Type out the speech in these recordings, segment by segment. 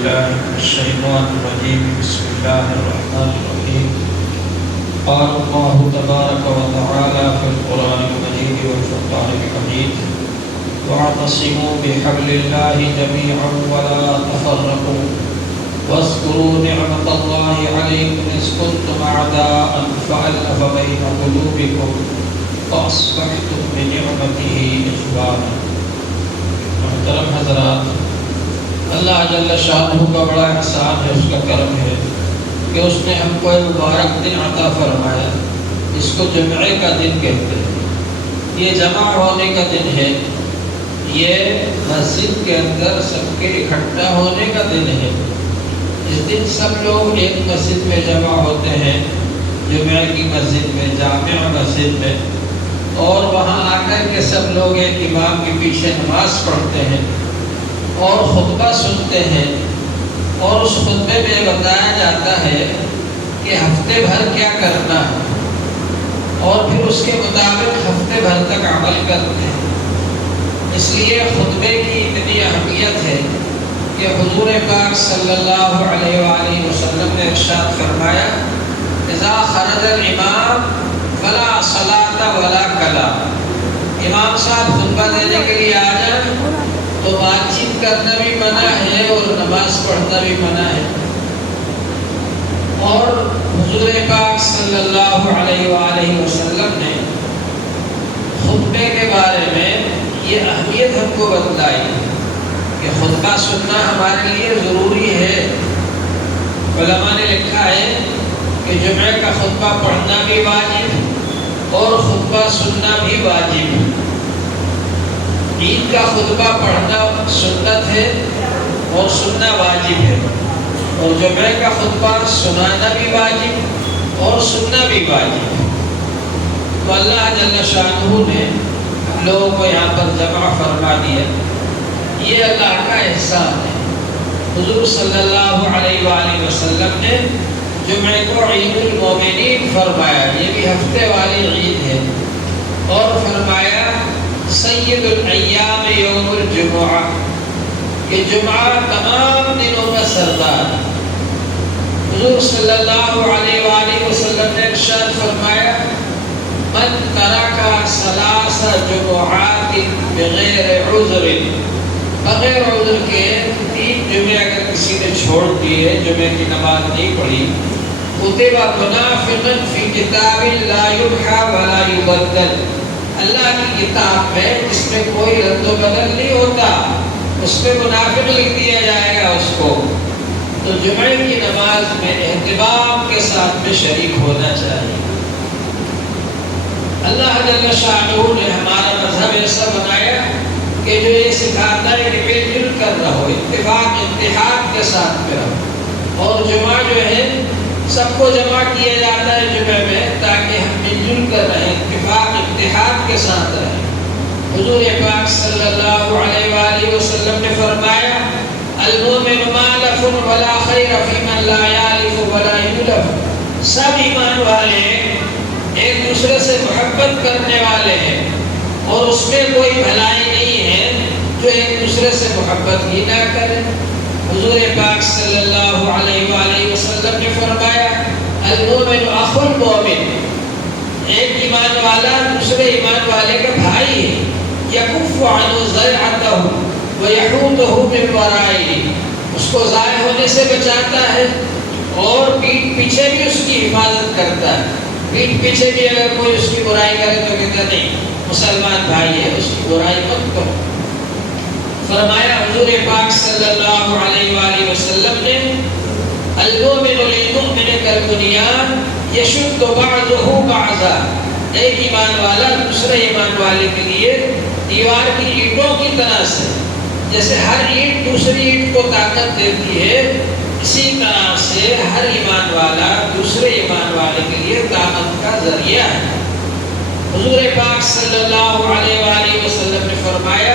بالله من الشيطان الرجيم بسم الله الرحمن الرحيم قال الله تبارك وتعالى في القرآن المجيد والفرقان الحميد واعتصموا بحبل الله جميعا ولا تفرقوا واذكروا نعمة الله عليكم إذ كنتم أعداء فألف بين قلوبكم فأصبحتم بنعمته إخوانا. محترم حضرات، اللہ جل شانہ کا بڑا احسان ہے، اس کا کرم ہے کہ اس نے ہم کو ایک مبارک دن عطا فرمایا جس کو جمعے کا دن کہتے ہیں۔ یہ جمع ہونے کا دن ہے، یہ مسجد کے اندر سب کے اکٹھا ہونے کا دن ہے۔ اس دن سب لوگ ایک مسجد میں جمع ہوتے ہیں، جمعے کی مسجد میں، جامع مسجد میں، اور وہاں آ کر کے سب لوگ ایک امام کے پیچھے نماز پڑھتے ہیں اور خطبہ سنتے ہیں، اور اس خطبے میں بتایا جاتا ہے کہ ہفتے بھر کیا کرنا ہے، اور پھر اس کے مطابق ہفتے بھر تک عمل کرتے ہیں۔ اس لیے خطبے کی اتنی اہمیت ہے کہ حضور پاک صلی اللہ علیہ وآلہ وسلم نے ارشاد فرمایا اذا خرج الامام فلا صلاۃ ولا کلام۔ امام صاحب خطبہ دینے کے لیے آ جائیں تو بات چیت کرنا بھی منع ہے اور نماز پڑھنا بھی منع ہے۔ اور حضور پاک صلی اللہ علیہ وآلہ وسلم نے خطبے کے بارے میں یہ اہمیت ہم کو بتلائی کہ خطبہ سننا ہمارے لیے ضروری ہے۔ علماء نے لکھا ہے کہ جمعہ کا خطبہ پڑھنا بھی واجب اور خطبہ سننا بھی واجب۔ عید کا خطبہ پڑھنا سنت ہے اور سننا واجب ہے، اور جمعہ کا خطبہ سنانا بھی واجب اور سننا بھی واجب۔ تو اللہ جل شانہ نے ہم لوگوں کو یہاں پر جمع فرما دیا، یہ اللہ کا احسان ہے۔ حضور صلی اللہ علیہ وآلہ وسلم نے جمعے کو عید المومنین فرمایا، یہ بھی ہفتے والی عید ہے، اور فرمایا سید الایام یوم الجمعہ، کہ جمعہ تمام دنوں کا سردار۔ حضور صلی اللہ علیہ وآلہ وسلم نے ارشاد فرمایا من ترک ثلاث جمعات بغیر عذر، بغیر عذر کے 3 جمعے اگر کسی نے چھوڑ دیے، جمعے کی نماز نہیں پڑھی، کتب منافقا فی کتاب لا یمحى ولا یبدل، اللہ کی کتاب میں جس میں کوئی رد و بدل نہیں ہوتا، اس میں منافق لکھ دیا جائے گا اس کو۔ تو جمعے کی نماز میں اہتمام کے ساتھ میں شریک ہونا چاہیے۔ اللہ جل شانہ نے ہمارا مذہب ایسا بنایا کہ جو یہ سکھاتا ہے کہ مل جل کر رہو، اتفاق اتحاد کے ساتھ میں رہو، اور جمعہ جو ہے سب کو جمع کیا جاتا ہے جمعہ میں تاکہ ہم مل جل کر رہیں، اتفاق اتحاد کے ساتھ رہیں۔ حضور پاک صلی اللہ علیہ وآلہ وسلم نے فرمایا المؤمن مالف ولا خیر فی من لا یالف ولا یولف، سب ایمان والے ایک دوسرے سے محبت کرنے والے ہیں، اور اس میں کوئی بھلائی نہیں ہے جو ایک دوسرے سے محبت ہی نہ کرے۔ حضور پاک صلی اللہ علیہ وآلہ وسلم نے فرمایا المؤمن اخو المؤمن، ایک ایمان والا دوسرے ایمان والے کا بھائی ہے، یکف عنہ ضیعتہ ویحوطہ من ورائہ، اس کو ضائع ہونے سے بچاتا ہے اور پیٹھ پیچھے بھی اس کی حفاظت کرتا ہے۔ پیٹھ پیچھے بھی اگر کوئی اس کی برائی کرے تو کہتا نہیں مسلمان بھائی ہے، اس کی برائی مت کرو۔ فرمایا حضور پاک صلی اللہ علیہ وآلہ وسلم نے المؤمن للمؤمن کالبنیان یشد بعضہ بعضا، ایک ایمان والا دوسرے ایمان والے کے لیے دیوار کی اینٹوں کی طرح سے، جیسے ہر اینٹ دوسری اینٹ کو طاقت دیتی ہے، اسی طرح سے ہر ایمان والا دوسرے ایمان والے کے لیے طاقت کا ذریعہ ہے۔ حضور پاک صلی اللہ علیہ وآلہ وسلم نے فرمایا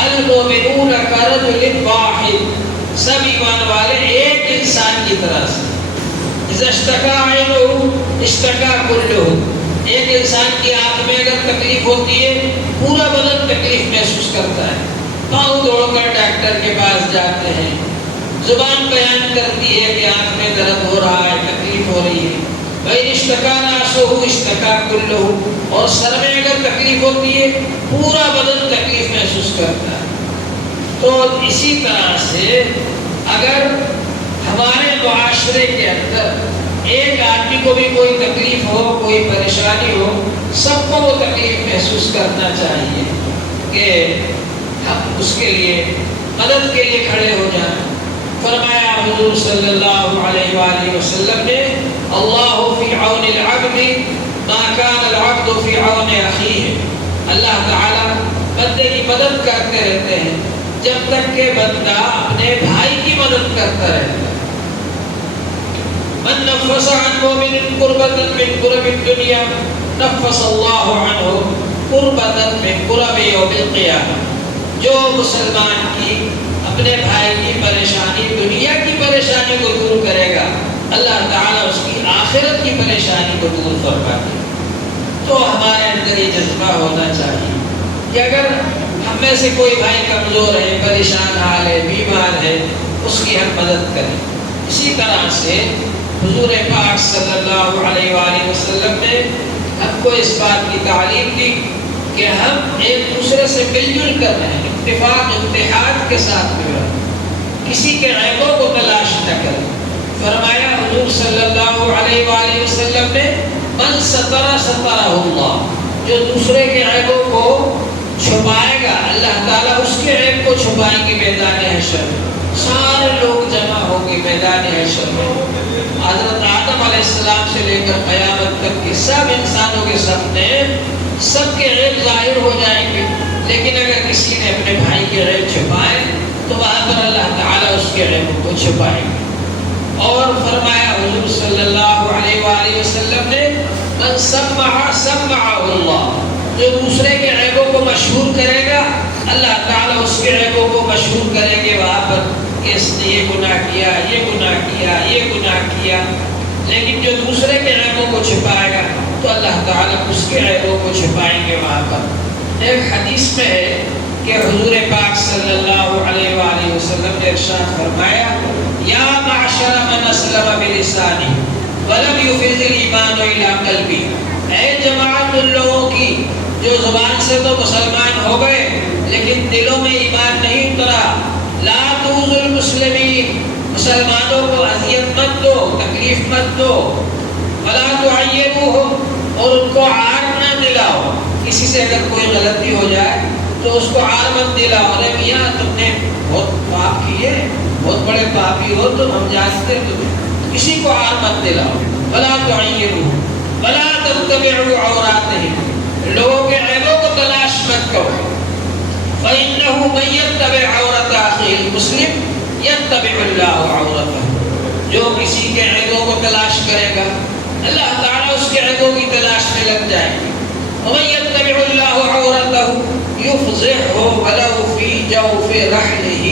المؤمنون کرجل واحد، سب ایمان والے ایک انسان کی طرح سے، اذا اشتکا عینہ اشتکا کلہ، ایک انسان کی آنکھ میں اگر تکلیف ہوتی ہے پورا بدن تکلیف محسوس کرتا ہے، پاؤں دوڑ کر ڈاکٹر کے پاس جاتے ہیں، زبان بیان کرتی ہے کہ آنکھ میں درد ہو رہا ہے، تکلیف ہو رہی ہے. وَإِنِ اشْتَكَىٰ رَأْسُهُ اشْتَكَىٰ كُلُّهُ، اور سر میں اگر تکلیف ہوتی ہے پورا بدن تکلیف محسوس کرتا ہے. تو اسی طرح سے اگر ہمارے معاشرے کے اندر ایک آدمی کو بھی کوئی تکلیف ہو، کوئی پریشانی ہو، سب کو وہ تکلیف محسوس کرنا چاہیے کہ ہم اس کے لیے مدد کے لیے کھڑے ہو جائیں. فرمایا حضور صلی اللہ علیہ وآلہ وسلم نے اللہ فی عون العبد ما کان العبد فی عون اخیہ. اللہ تعالی بندے کی مدد کرتے رہتے ہیں جب تک کہ بندہ اپنے بھائی کی مدد کرتا رہتا ہے. من نفس عن مؤمن كربة من كرب الدنيا نفس الله عنه كربة من كرب يوم القيامة. جو مسلمان کی اپنے بھائی کی پریشانی، دنیا کی پریشانی کو دور کرے گا، اللہ تعالیٰ اس کی آخرت کی پریشانی کو دور فرما دے. تو ہمارے اندر یہ جذبہ ہونا چاہیے کہ اگر ہم میں سے کوئی بھائی کمزور ہے، پریشان حال ہے، بیمار ہے، اس کی ہم مدد کریں. اسی طرح سے حضور پاک صلی اللہ علیہ وآلہ وسلم نے ہم کو اس بات کی تعلیم دی کہ ہم ایک دوسرے سے مل جل کر رہیں، اتفاق اتحاد کے ساتھ میں رہیں، کسی کے عیبوں کو تلاش نہ کریں. فرمایا حضور صلی اللہ علیہ وآلہ وسلم نے من ستر سترہ اللہ، جو دوسرے کے عیبوں کو چھپائے گا اللہ تعالیٰ اس کے عیب کو چھپائیں گے میدان حشر میں. سارے لوگ جمع ہوں گے میدان حشر میں. حضرت آدم علیہ السلام سے لے کر قیامت تک کے سب انسانوں کے سامنے سب کے عیب ظاہر ہو جائیں گے. لیکن اگر کسی نے اپنے بھائی کے عیب چھپائے تو وہاں پر اللہ تعالیٰ اس کے عیبوں کو چھپائیں گے. اور فرمایا حضور صلی اللہ علیہ وآلہ وسلم نے من سمع سمعہ اللہ، جو دوسرے کے عیبوں کو مشہور کرے گا اللہ تعالیٰ اس کے عیبوں کو مشہور کریں گے وہاں پر کہ اس نے یہ گناہ کیا، یہ گناہ کیا، یہ گناہ کیا. لیکن جو دوسرے کے عیبوں کو چھپائے گا تو اللہ تعالیٰ اس کے عیبوں کو چھپائیں گے وہاں پر. ایک حدیث میں ہے کہ حضور پاک صلی اللہ علیہ وآلہ وسلم نے ارشاد فرمایا یا معشر من اسلم بلسانہ ولم یفض الایمان الی قلبی. اے جماعت ان لوگوں کی جو زبان سے تو مسلمان ہو گئے لیکن دلوں میں ایمان نہیں اترا. لا تؤذوا المسلمین، مسلمانوں کو اذیت مت دو، تکلیف مت دو. ولا تعیروہم، اور ان کو عار نہ دلاؤ. کسی سے اگر کوئی غلطی ہو جائے تو اس کو عار مت دلاؤ. ارے میاں تم نے بہت پاپ کیے، بہت بڑے پاپی ہو تم، ہم جانتے تمہیں. کسی کو عار مت دلاؤ. ولا تعیروہم ولا تتبعوا عوراتہم، لوگوں کے عیبوں کو تلاش مت کرو. فإنه من يتبع عورة أخيه المسلم يتبع الله عورته، جو کسی کے عیبوں کو تلاش کرے گا اللہ تعالیٰ اس کے عیبوں کی تلاش میں لگ جائے گا. ومن يتبع الله عورته يفضحه ولو في جوف رحله،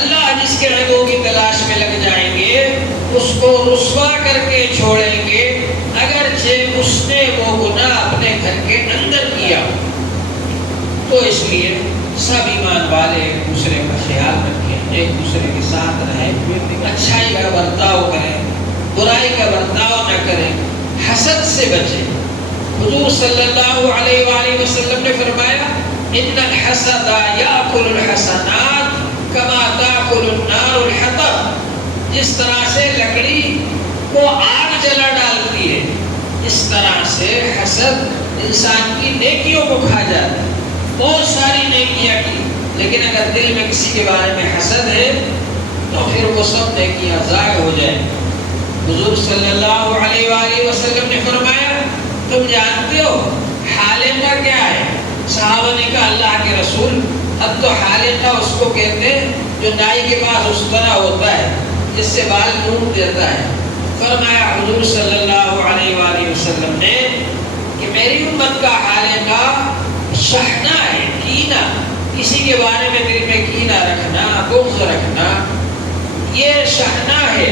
اللہ جس کے عیبوں کی تلاش میں لگ جائیں گے اس کو رسوا کر کے چھوڑیں گے اگرچہ اس نے وہ گناہ اپنے گھر کے اندر کیا. تو اس لیے سب ایمان والے ایک دوسرے کا خیال رکھیں، ایک دوسرے کے ساتھ رہیں، اچھائی کا برتاؤ کریں، برائی کا برتاؤ نہ کریں، حسد سے بچیں. حضور صلی اللہ علیہ وآلہ وسلم نے فرمایا ان الحسد یاکل الحسنات کما تاکل النار الحطب، جس طرح سے لکڑی کو آگ جلا ڈالتی ہے اس طرح سے حسد انسان کی نیکیوں کو کھا جاتا ہے. بہت ساری نیکیاں کی لیکن اگر دل میں کسی کے بارے میں حسد ہے تو پھر وہ سب نیکیاں ضائع ہو جائیں. حضور صلی اللہ علیہ وآلہ وسلم نے فرمایا تم جانتے ہو حالقہ کیا ہے؟ صحابہ نے کہا اللہ کے رسول اب تو حالقہ اس کو کہتے ہیں جو نائی کے پاس اس طرح ہوتا ہے جس سے بال ٹوٹ دیتا ہے. فرمایا حضور صلی اللہ علیہ وآلہ وسلم نے کہ میری امت کا حالقہ شحنہ ہے، کینہ، کسی کے بارے میں دل میں کینہ رکھنا، بغض رکھنا، یہ شحنہ ہے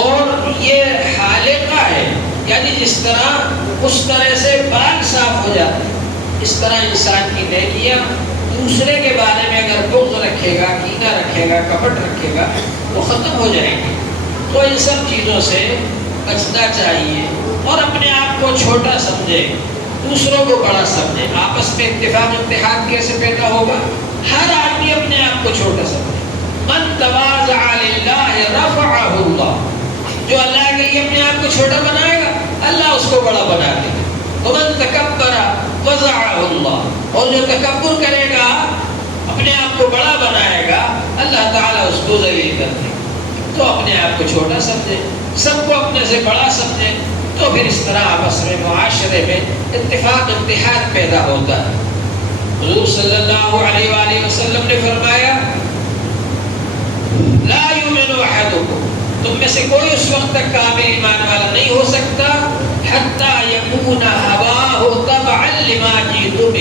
اور یہ حالقہ ہے. یعنی جس طرح اس طرح سے بال صاف ہو جاتے ہیں اس طرح انسان کی نیکیاں دوسرے کے بارے میں اگر بغض رکھے گا، کینہ رکھے رکھے گا، کپٹ رکھے گا، وہ ختم ہو جائیں گے۔ تو ان سب چیزوں سے بچنا چاہیے اور اپنے آپ کو چھوٹا سمجھے، دوسروں کو بڑا سمجھے۔ آپس میں اتفاق اتحاد کیسے پیدا ہوگا؟ ہر آدمی اپنے آپ کو چھوٹا سمجھے۔ من تواضع للہ رفعہ اللہ، جو اللہ کے لیے اپنے آپ کو چھوٹا بنائے گا اللہ اس کو بڑا بنا دے گا۔ ومن تکبر وضعہ اللہ، اور جو تکبر کرے گا، اپنے آپ کو بڑا بنائے گا، اللہ تعالیٰ اس کو ذلیل کر دے گا۔ تو اپنے آپ کو چھوٹا سمجھے، سب کو اپنے سے بڑا سمجھے، تو پھر اس طرح آپس میں معاشرے میں اتفاق اتحاد پیدا ہوتا ہے۔ حضور صلی اللہ علیہ وآلہ وسلم نے فرمایا لا یؤمن احدکم، تم میں سے کوئی اس وقت تک کامل ایمان والا نہیں ہو سکتا حتی یکون ہواہ تبعا لما جئت بہ،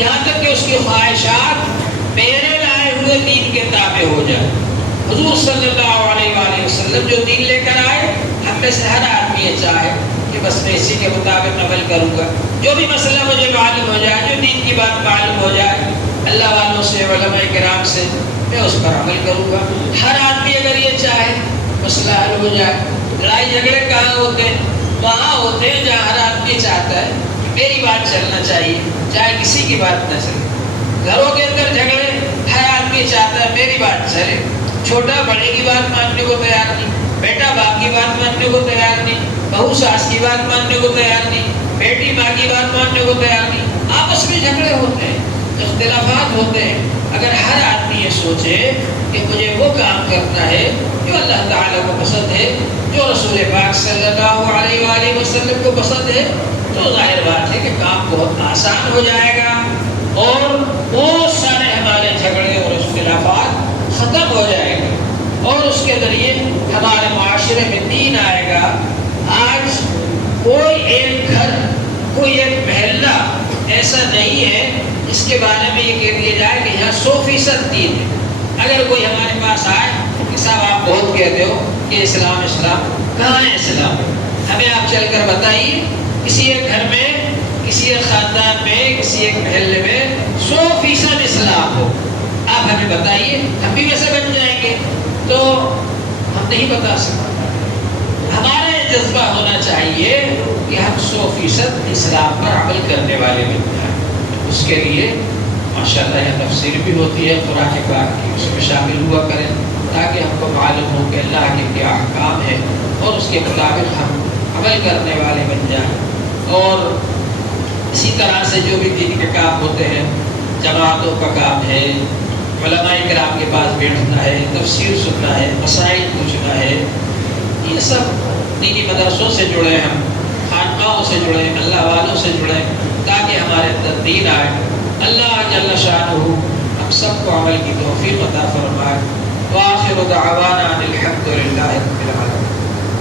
یہاں تک کہ اس کی خواہشات میرے لائے ہوئے دین کے تابع ہو جائے۔ حضور صلی اللہ علیہ وآلہ وسلم جو دین لے کر آئے، ہم میں سے ہر آدمی یہ چاہے کہ بس میں اسی کے مطابق عمل کروں گا، جو بھی مسئلہ مجھے معلوم ہو جائے، جو دین کی بات معلوم ہو جائے اللہ والوں سے، علماء کرام سے، میں اس پر عمل کروں گا۔ ہر آدمی اگر یہ چاہے مسئلہ حل ہو جائے۔ لڑائی جھگڑے کہاں ہوتے ہیں؟ وہاں ہوتے ہیں جہاں ہر آدمی چاہتا ہے میری بات چلنا چاہیے، چاہے کسی کی بات نہ چلے۔ گھروں کے اندر جھگڑے، ہر آدمی چاہتا ہے میری بات چلے، چھوٹا بڑے کی بات ماننے کو تیار نہیں، بیٹا باپ کی بات ماننے کو تیار نہیں، بہو ساس کی بات ماننے کو تیار نہیں، بیٹی ماں کی بات ماننے کو تیار نہیں۔ آپس میں جھگڑے ہوتے ہیں، اختلافات ہوتے ہیں۔ اگر ہر آدمی یہ سوچے کہ مجھے وہ کام کرنا ہے جو اللہ تعالیٰ کو پسند ہے، جو رسول پاک صلی اللہ علیہ وآلہ وسلم کو پسند ہے، تو ظاہر بات ہے کہ کام بہت آسان ہو جائے گا اور بہت سارے ہمارے جھگڑے اور اختلافات ختم ہو جائے گا اور اس کے ذریعے ہمارے معاشرے میں دین آئے گا۔ آج کوئی ایک گھر، کوئی ایک محلہ ایسا نہیں ہے جس کے بارے میں یہ کہہ دیا جائے کہ یہاں 100% دین ہے۔ اگر کوئی ہمارے پاس آئے کہ صاحب آپ بہت کہتے ہو کہ اسلام اسلام، کہاں ہے اسلام؟ ہمیں آپ چل کر بتائیے کسی ایک گھر میں، کسی ایک خاندان میں، کسی ایک محلے میں 100% اسلام ہو، آپ ہمیں بتائیے، ہم بھی ویسے بن جائیں گے۔ تو ہم نہیں بتا سکتے۔ ہمارا یہ جذبہ ہونا چاہیے کہ ہم 100% اسلام پر عمل کرنے والے بن جائیں۔ اس کے لیے ماشاءاللہ یہ تفسیر بھی ہوتی ہے قرآن پاک کی، اس میں شامل ہوا کریں تاکہ ہم کو معلوم ہو کہ اللہ کے کیا احکام ہے اور اس کے مطابق ہم عمل کرنے والے بن جائیں۔ اور اسی طرح سے جو بھی دین کے کام ہوتے ہیں، جماعتوں کا کام ہے، علماء کرام کے پاس بیٹھنا ہے، تفسیر سننا ہے، مسائل پوچھنا ہے، یہ سب دینی مدرسوں سے جڑے، ہم خانقاہوں سے جڑے، اللہ والوں سے جڑے، تاکہ ہمارے اندر دین آئے۔ اللہ جل شانہ ہم سب کو عمل کی توفیق عطا فرمائے۔ وآخر دعوانا ان الحمد للہ رب العالمین۔